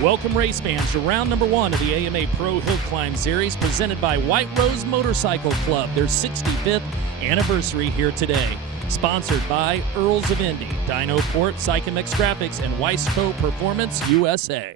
Welcome race fans to round number 1 of the AMA Pro Hillclimb Series presented by White Rose Motorcycle Club, their 65th anniversary here today. Sponsored by Earls of Indy, Dino Port, Psychomex Graphics, and Weisco Performance USA.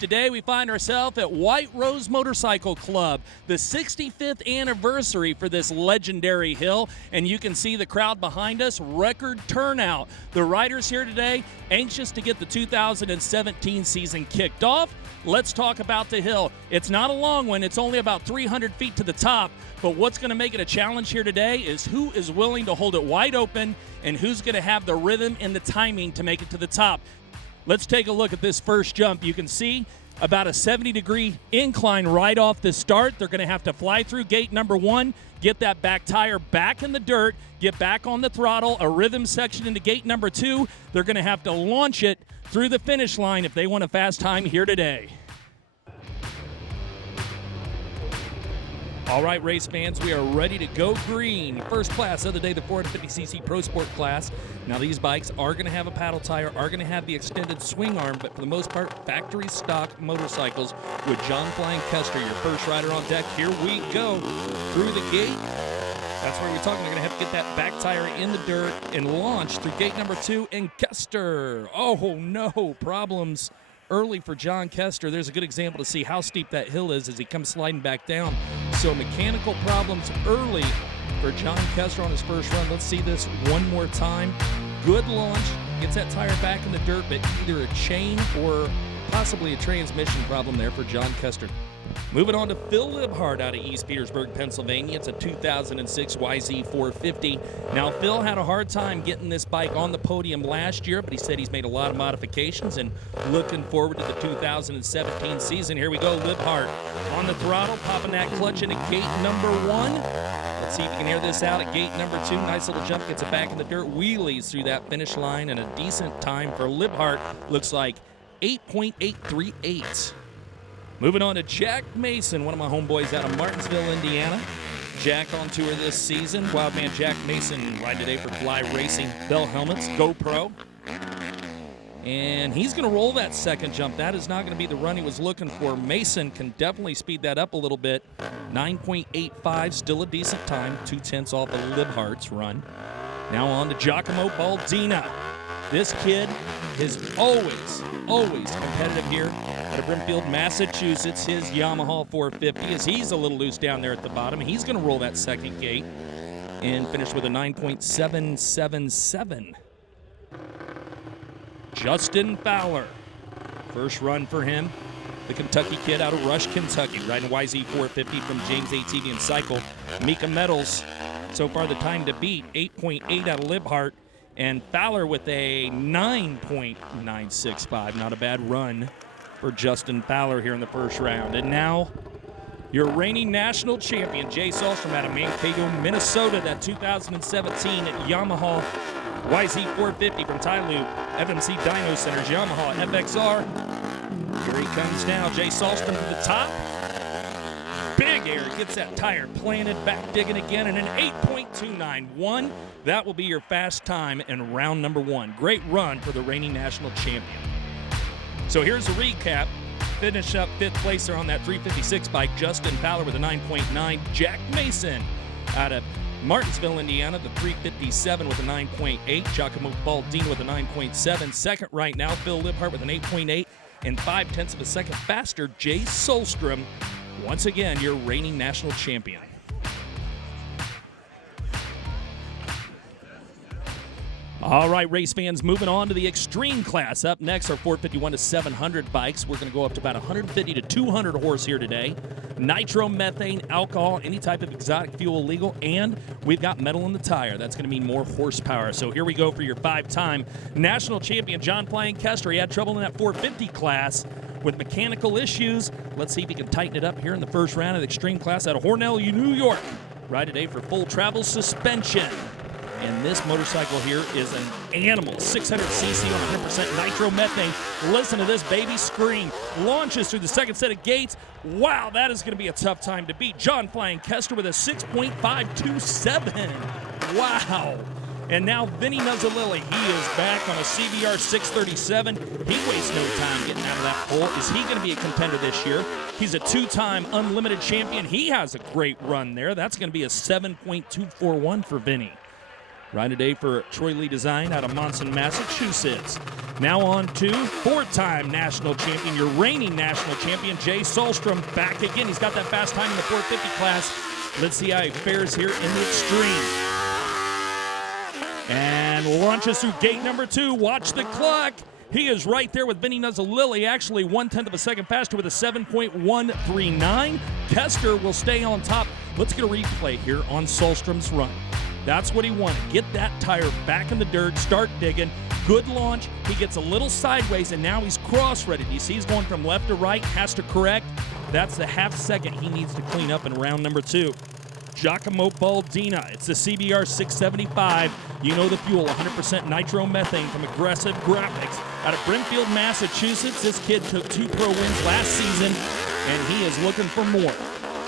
Today we find ourselves at White Rose Motorcycle Club, the 65th anniversary for this legendary hill, and you can see the crowd behind us, record turnout. The riders here today anxious to get the 2017 season kicked off. Let's talk about the hill. It's not a long one, it's only about 300 feet to the top, but what's going to make it a challenge here today is who is willing to hold it wide open and who's going to have the rhythm and the timing to make it to the top. Let's take a look at this first jump. You can see about a 70-degree incline right off the start. They're going to have to fly through gate number 1, get that back tire back in the dirt, get back on the throttle, a rhythm section into gate number 2. They're going to have to launch it through the finish line if they want a fast time here today. All right, race fans, we are ready to go green. First class of the day, the 450cc Pro Sport class. Now, these bikes are going to have a paddle tire, are going to have the extended swing arm, but for the most part, factory stock motorcycles with John Flying Kester, your first rider on deck. Here we go through the gate. That's where we're talking. They're going to have to get that back tire in the dirt and launch through gate number 2 and Kester. Oh, no, problems early for John Kester. There's a good example to see how steep that hill is as he comes sliding back down. So mechanical problems early for John Kester on his first run. Let's see this one more time. Good launch, gets that tire back in the dirt, but either a chain or possibly a transmission problem there for John Kester. Moving on to Phil Libhart out of East Petersburg, Pennsylvania. It's a 2006 YZ450. Now, Phil had a hard time getting this bike on the podium last year, but he said he's made a lot of modifications and looking forward to the 2017 season. Here we go, Libhart on the throttle, popping that clutch into gate number 1. Let's see if you can hear this out at gate number 2. Nice little jump, gets it back in the dirt, wheelies through that finish line, and a decent time for Libhart. Looks like 8.838. Moving on to Jack Mason, one of my homeboys out of Martinsville, Indiana. Jack on tour this season. Wildman Jack Mason riding today for Fly Racing, Bell Helmets, GoPro. And he's going to roll that second jump. That is not going to be the run he was looking for. Mason can definitely speed that up a little bit. 9.85, still a decent time. 0.2 off of Libhart's run. Now on to Giacomo Baldina. This kid is always competitive here out of Brimfield, Massachusetts. His Yamaha 450, as he's a little loose down there at the bottom. He's going to roll that second gate and finish with a 9.777. Justin Fowler, first run for him. The Kentucky kid out of Rush, Kentucky, riding YZ450 from James ATV and Cycle. Mika Metals, so far the time to beat, 8.8 out of Libhart. And Fowler with a 9.965. Not a bad run for Justin Fowler here in the first round. And now, your reigning national champion, Jay Sahlstrom out of Mankato, Minnesota, that 2017 Yamaha YZ450 from Tyloo FMC Dyno Centers, Yamaha FXR. Here he comes now, Jay Sahlstrom to the top. Big air, gets that tire planted, back digging again, and an 8.291. That will be your fast time in round number 1. Great run for the reigning national champion. So here's a recap. Finish up 5th place there on that 356 bike. Justin Fowler with a 9.9. Jack Mason out of Martinsville, Indiana, the 357 with a 9.8. Giacomo Baldini with a 9.7. Second right now, Phil Libhart with an 8.8. And 0.5 of a second faster, Jay Sahlstrom. Once again, your reigning national champion. All right, race fans, moving on to the extreme class. Up next are 451 to 700 bikes. We're going to go up to about 150 to 200 horse here today. Nitro, methane, alcohol, any type of exotic fuel legal, and we've got metal in the tire. That's going to mean more horsepower. So here we go for your 5-time national champion, John Flying Kester. He had trouble in that 450 class with mechanical issues. Let's see if he can tighten it up here in the first round of the extreme class out of Hornell, New York. Ride today for full travel suspension. And this motorcycle here is an animal. 600cc on 100% nitro methane. Listen to this baby scream. Launches through the second set of gates. Wow, that is going to be a tough time to beat. John Flying Kester with a 6.527. Wow. And now Vinny Nuzzolilli, he is back on a CBR 637. He wastes no time getting out of that hole. Is he going to be a contender this year? He's a two-time unlimited champion. He has a great run there. That's going to be a 7.241 for Vinny. Ride a day for Troy Lee Design out of Monson, Massachusetts. Now on to four-time national champion, your reigning national champion, Jay Solstrom, back again. He's got that fast time in the 450 class. Let's see how he fares here in the Extreme. And launches through gate number 2. Watch the clock. He is right there with Vinny Nuzzolilli, actually 1/10 of a second faster with a 7.139. Kester will stay on top. Let's get a replay here on Solstrom's run. That's what he wanted. Get that tire back in the dirt, start digging. Good launch. He gets a little sideways, and now he's cross-ready. You see he's going from left to right, has to correct. That's the half second he needs to clean up in round number 2. Giacomo Baldina. It's the CBR 675. You know the fuel, 100% nitromethane from Aggressive Graphics. Out of Brimfield, Massachusetts, this kid took 2 pro wins last season, and he is looking for more.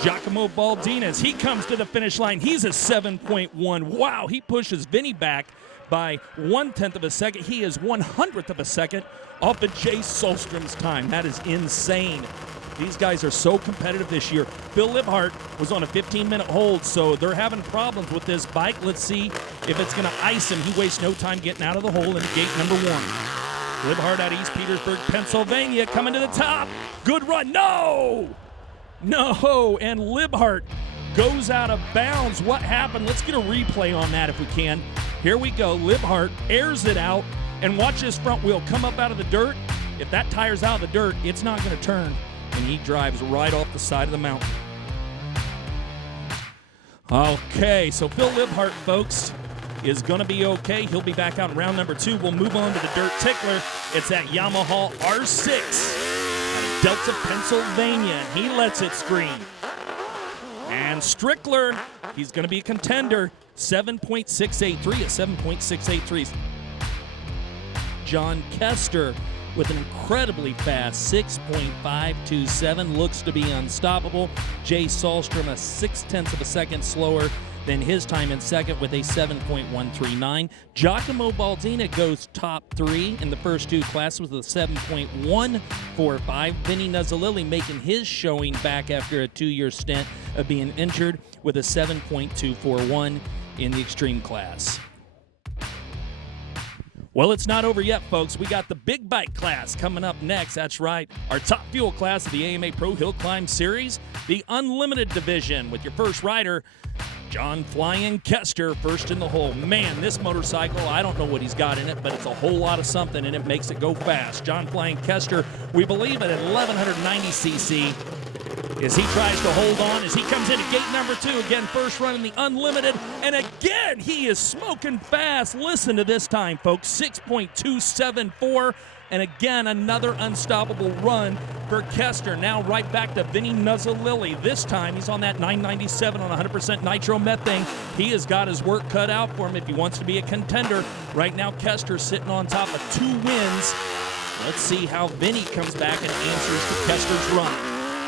Giacomo Baldina, as he comes to the finish line, he's a 7.1. Wow, he pushes Vinny back by 1/10 of a second. He is 100th of a second off of Jay Solstrom's time. That is insane. These guys are so competitive this year. Phil Libhart was on a 15-minute hold, so they're having problems with this bike. Let's see if it's going to ice him. He wastes no time getting out of the hole into gate number 1. Libhart out of East Petersburg, Pennsylvania, coming to the top. Good run. No! No, and Libhart goes out of bounds. What happened? Let's get a replay on that if we can. Here we go. Libhart airs it out, and watch his front wheel come up out of the dirt. If that tire's out of the dirt, it's not going to turn, and he drives right off the side of the mountain. Okay, so Phil Libhart, folks, is going to be okay. He'll be back out in round number 2. We'll move on to the Dirt Tickler. It's that Yamaha R6. Delta, Pennsylvania. He lets it scream. And Strickler, he's going to be a contender. 7.683 at 7.683. John Kester with an incredibly fast 6.527. Looks to be unstoppable. Jay Solstrom, a 0.6 of a second slower than his time in second with a 7.139. Giacomo Baldina goes top 3 in the first 2 classes with a 7.145. Vinny Nuzzolilli making his showing back after a 2-year stint of being injured with a 7.241 in the Extreme class. Well, it's not over yet, folks. We got the big bike class coming up next. That's right, our top fuel class of the AMA Pro Hillclimb Series, the Unlimited Division with your first rider, John Flying Kester, first in the hole. Man, this motorcycle, I don't know what he's got in it, but it's a whole lot of something, and it makes it go fast. John Flying Kester, we believe at 1,190 cc. As he tries to hold on, as he comes into gate number 2, again, first run in the Unlimited, and again, he is smoking fast. Listen to this time, folks, 6.274, and again, another unstoppable run for Kester. Now right back to Vinny Nuzzolilli. This time, he's on that 997 on 100% nitromethane. He has got his work cut out for him if he wants to be a contender. Right now, Kester's sitting on top of 2 wins. Let's see how Vinny comes back and answers to Kester's run.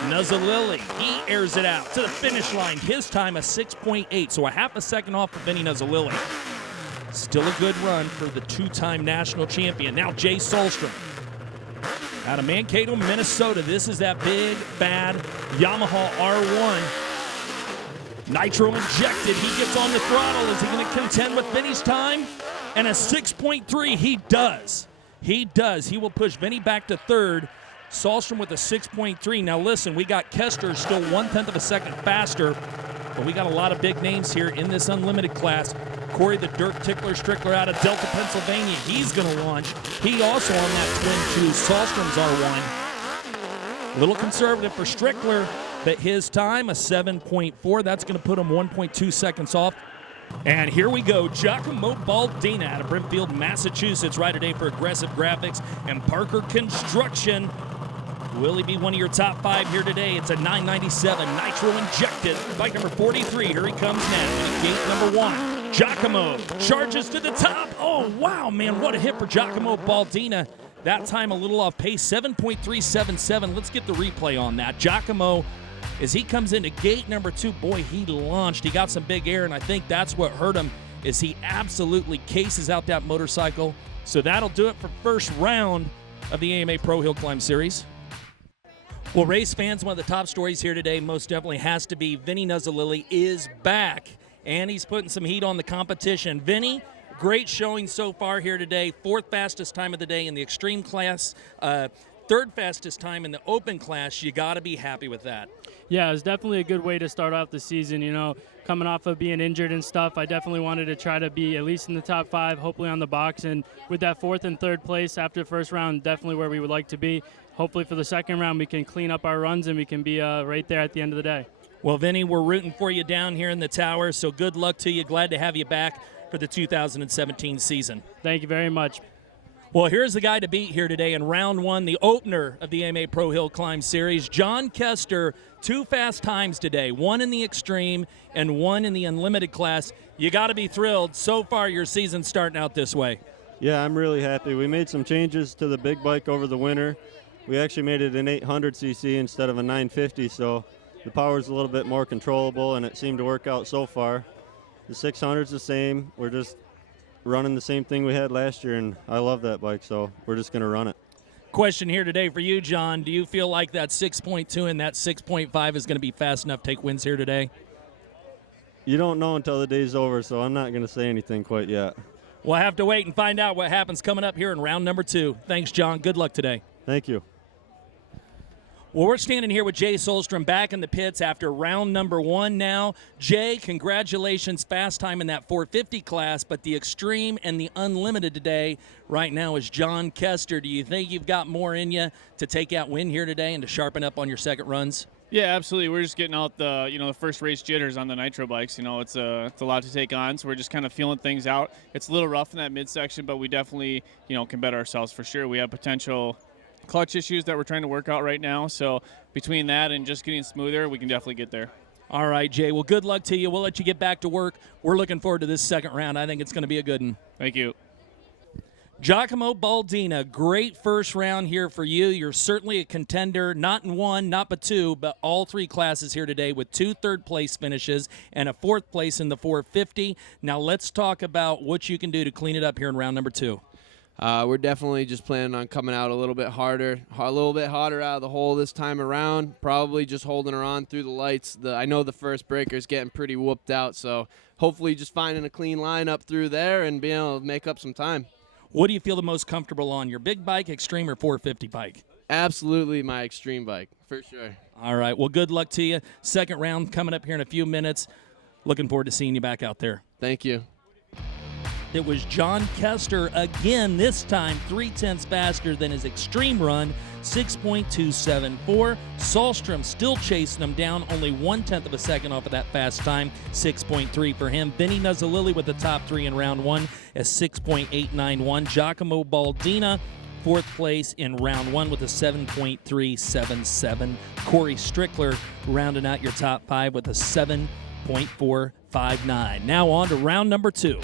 Nuzzolilli, he airs it out to the finish line. His time a 6.8, so a half a second off of Vinny Nuzzolilli. Still a good run for the 2-time national champion. Now Jay Solstrom out of Mankato, Minnesota. This is that big, bad Yamaha R1. Nitro injected. He gets on the throttle. Is he going to contend with Vinny's time? And a 6.3, he does. He does. He will push Vinny back to 3rd. Solstrom with a 6.3. Now listen, we got Kester still 1/10 of a second faster, but we got a lot of big names here in this Unlimited class. Corey the Dirt Tickler Strickler out of Delta, Pennsylvania. He's going to launch. He also on that twin 2. Solstrom's R1. A little conservative for Strickler, but his time, a 7.4. That's going to put him 1.2 seconds off. And here we go, Giacomo Baldina out of Brimfield, Massachusetts. Rider day for Aggressive Graphics and Parker Construction. Will he be one of your top 5 here today? It's a 997 nitro injected. Bike number 43. Here he comes now. Gate number 1. Giacomo charges to the top. Oh, wow, man. What a hit for Giacomo Baldina. That time a little off pace, 7.377. Let's get the replay on that. Giacomo, as he comes into gate number 2, boy, he launched. He got some big air, and I think that's what hurt him. as he absolutely cases out that motorcycle. So that'll do it for first round of the AMA Pro Hillclimb Series. Well, race fans, one of the top stories here today most definitely has to be Vinny Nuzzolilli is back, and he's putting some heat on the competition. Vinny, great showing so far here today. 4th fastest time of the day in the extreme class, 3rd fastest time in the open class. You got to be happy with that. Yeah, it was definitely a good way to start off the season. You know, coming off of being injured and stuff, I definitely wanted to try to be at least in the top 5, hopefully on the box. And with that 4th and 3rd place after the first round, definitely where we would like to be. Hopefully for the second round, we can clean up our runs and we can be right there at the end of the day. Well, Vinny, we're rooting for you down here in the tower, so good luck to you. Glad to have you back for the 2017 season. Thank you very much. Well, here's the guy to beat here today in round 1, the opener of the AMA Pro Hillclimb Series. John Kester, 2 fast times today, 1 in the extreme and 1 in the unlimited class. You got to be thrilled. So far, your season's starting out this way. Yeah, I'm really happy. We made some changes to the big bike over the winter. We actually made it an 800cc instead of a 950, so the power's a little bit more controllable, and it seemed to work out so far. The 600's the same. We're just running the same thing we had last year, and I love that bike, so we're just going to run it. Question here today for you, John. Do you feel like that 6.2 and that 6.5 is going to be fast enough to take wins here today? You don't know until the day's over, so I'm not going to say anything quite yet. We'll have to wait and find out what happens coming up here in round number 2. Thanks, John. Good luck today. Thank you. Well, we're standing here with Jay Solstrom back in the pits after round number 1 now. Jay, congratulations, fast time in that 450 class, but the extreme and the unlimited today right now is John Kester. Do you think you've got more in you to take out win here today and to sharpen up on your second runs? Yeah, absolutely. We're just getting out the the first race jitters on the Nitro bikes. It's a lot to take on, so we're just kind of feeling things out. It's a little rough in that midsection, but we definitely can better ourselves for sure. We have potential clutch issues that we're trying to work out right now, so between that and just getting smoother, we can definitely get there. All right, Jay. Well, good luck to you. We'll let you get back to work. We're looking forward to this second round. I think it's going to be a good one. Thank you. Giacomo Baldina, great first round here for you. You're certainly a contender, not in 1, not but 2, but all 3 classes here today with 2 third-place finishes and a 4th place in the 450. Now let's talk about what you can do to clean it up here in round number 2. We're definitely just planning on coming out a little bit harder, a little bit hotter out of the hole this time around. Probably just holding her on through the lights. I know the first breaker's getting pretty whooped out, so hopefully just finding a clean line up through there and being able to make up some time. What do you feel the most comfortable on, your big bike, extreme, or 450 bike? Absolutely my extreme bike, for sure. All right, well, good luck to you. Second round coming up here in a few minutes. Looking forward to seeing you back out there. Thank you. It was John Kester again, this time 3/10 faster than his extreme run, 6.274. Solstrom still chasing him down, only 1/10 of a second off of that fast time, 6.3 for him. Vinny Nuzzolilli with the top 3 in round 1 at 6.891. Giacomo Baldina, 4th place in round 1 with a 7.377. Corey Strickler rounding out your top 5 with a 7.459. Now on to round number 2.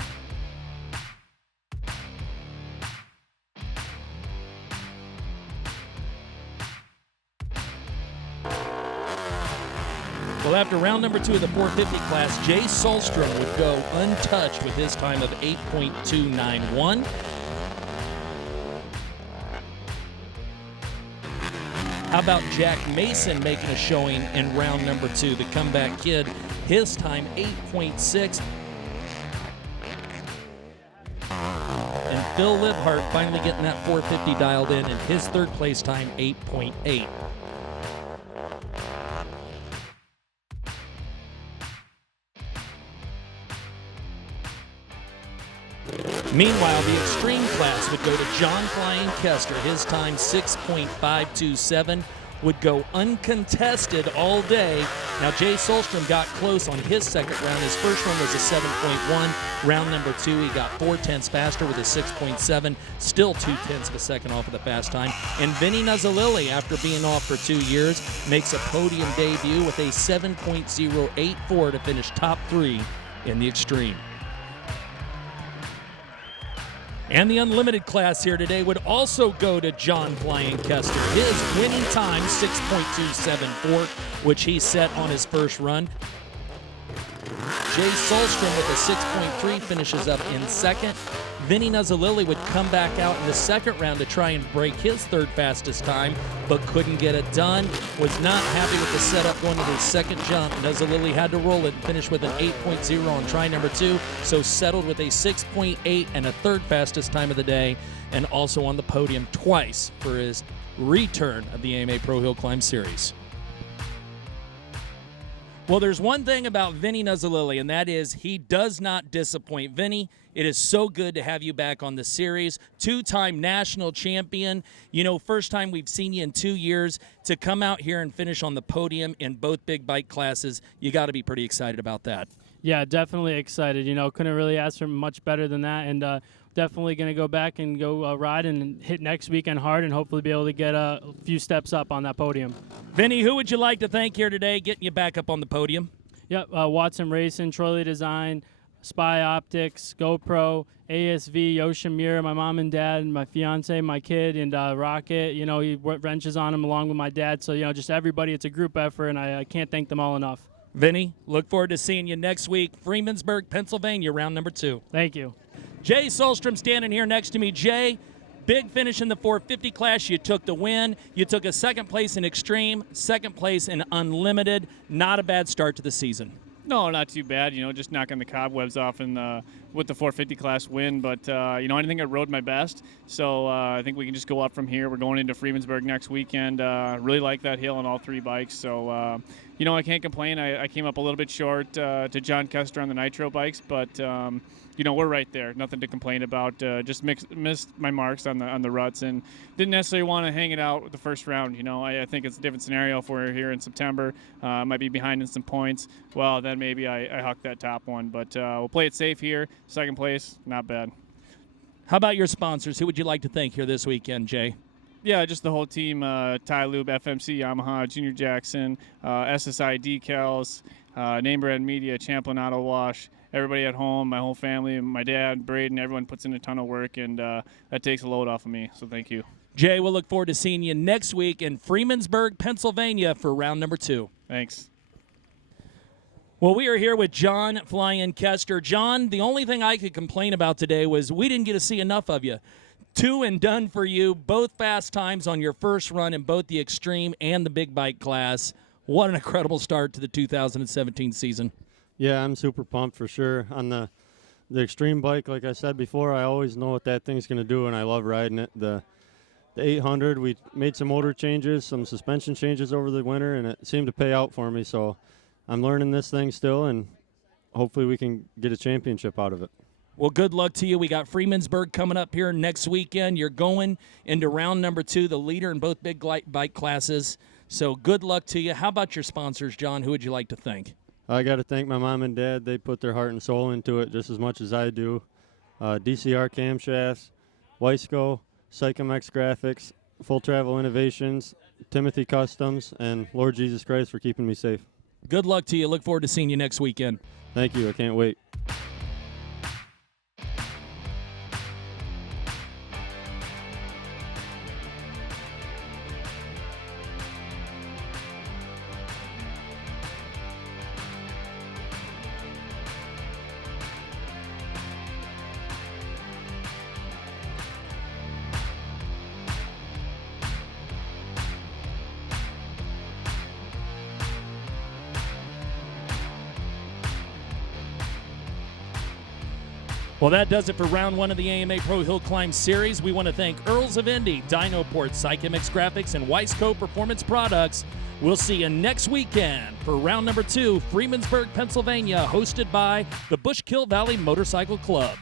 Well, after round number 2 of the 450 class, Jay Solstrom would go untouched with his time of 8.291. How about Jack Mason making a showing in round number 2, the comeback kid? His time, 8.6. And Phil Libhart finally getting that 450 dialed in, and his 3rd place time, 8.8. Meanwhile, the extreme class would go to John Flying Kester. His time, 6.527, would go uncontested all day. Now, Jay Solstrom got close on his second round. His first one was a 7.1. Round number 2, he got 4/10 faster with a 6.7, still 2/10 of a second off of the fast time. And Vinny Nuzzolilli, after being off for 2 years, makes a podium debut with a 7.084 to finish top 3 in the extreme. And the unlimited class here today would also go to John Flying Kester. His winning time, 6.274, which he set on his first run. Jay Solstrom with a 6.3 finishes up in second. Vinny Nuzzolilli would come back out in the second round to try and break his third fastest time, but couldn't get it done. Was not happy with the setup going into the second jump. Nuzzolilli had to roll it and finish with an 8.0 on try number 2, so settled with a 6.8 and a third fastest time of the day, and also on the podium twice for his return of the AMA Pro Hillclimb Series. Well, there's one thing about Vinny Nuzzolilli, and that is he does not disappoint. Vinny, it is so good to have you back on the series. Two-time national champion. You know, first time we've seen you in 2 years. To come out here and finish on the podium in both big bike classes, you got to be pretty excited about that. Yeah, definitely excited. You know, couldn't really ask for much better than that, and definitely going to go back and go ride and hit next weekend hard and hopefully be able to get a few steps up on that podium. Vinny, who would you like to thank here today getting you back up on the podium? Yep, Watson Racing, Troy Design, Spy Optics, GoPro, ASV, Yoshimura, my mom and dad, and my fiance, my kid, and Rocket. You know, he wrenches on him along with my dad. So, you know, just everybody. It's a group effort, and I can't thank them all enough. Vinny, look forward to seeing you next week. Freemansburg, Pennsylvania, round number 2. Thank you. Jay Solstrom standing here next to me. Jay, big finish in the 450 class. You took the win. You took a second place in Extreme, second place in Unlimited. Not a bad start to the season. No, not too bad. You know, just knocking the cobwebs off with the 450 class win. But, you know, I didn't think I rode my best. So I think we can just go up from here. We're going into Freemansburg next weekend. Really like that hill on all 3 bikes. So, you know, I can't complain. I came up a little bit short to John Kester on the Nitro bikes. But, you know, we're right there. Nothing to complain about. Just missed my marks on the ruts and didn't necessarily want to hang it out with the first round. You know, I think it's a different scenario if we're here in September. Might be behind in some points. Well, then maybe I huck that top one. But we'll play it safe here. Second place, not bad. How about your sponsors? Who would you like to thank here this weekend, Jay? Yeah, just the whole team, Ty Lube, FMC, Yamaha, Junior Jackson, SSI Decals, NAYMBRAND Media, Champlin Auto Wash, everybody at home, my whole family, my dad, Braden, everyone puts in a ton of work, and that takes a load off of me, so thank you. Jay, we'll look forward to seeing you next week in Freemansburg, Pennsylvania for round number 2. Thanks. Well, we are here with John Fly-In Kester. John, the only thing I could complain about today was we didn't get to see enough of you. 2 and done for you, both fast times on your first run in both the Extreme and the big bike class. What an incredible start to the 2017 season. Yeah, I'm super pumped for sure. On the Extreme bike, like I said before, I always know what that thing's going to do, and I love riding it. The 800, we made some motor changes, some suspension changes over the winter, and it seemed to pay out for me. So I'm learning this thing still, and hopefully we can get a championship out of it. Well, good luck to you. We got Freemansburg coming up here next weekend. You're going into round number 2, the leader in both big bike classes. So good luck to you. How about your sponsors, John? Who would you like to thank? I got to thank my mom and dad. They put their heart and soul into it just as much as I do. DCR Camshafts, Weisco, Psychomex Graphics, Full Travel Innovations, Timothy Customs, and Lord Jesus Christ for keeping me safe. Good luck to you. Look forward to seeing you next weekend. Thank you. I can't wait. Well, that does it for round 1 of the AMA Pro Hillclimb Series. We want to thank Earls of Indy, Dynoport, Psychemix Graphics, and Weisco Performance Products. We'll see you next weekend for round number 2, Freemansburg, Pennsylvania, hosted by the Bushkill Valley Motorcycle Club.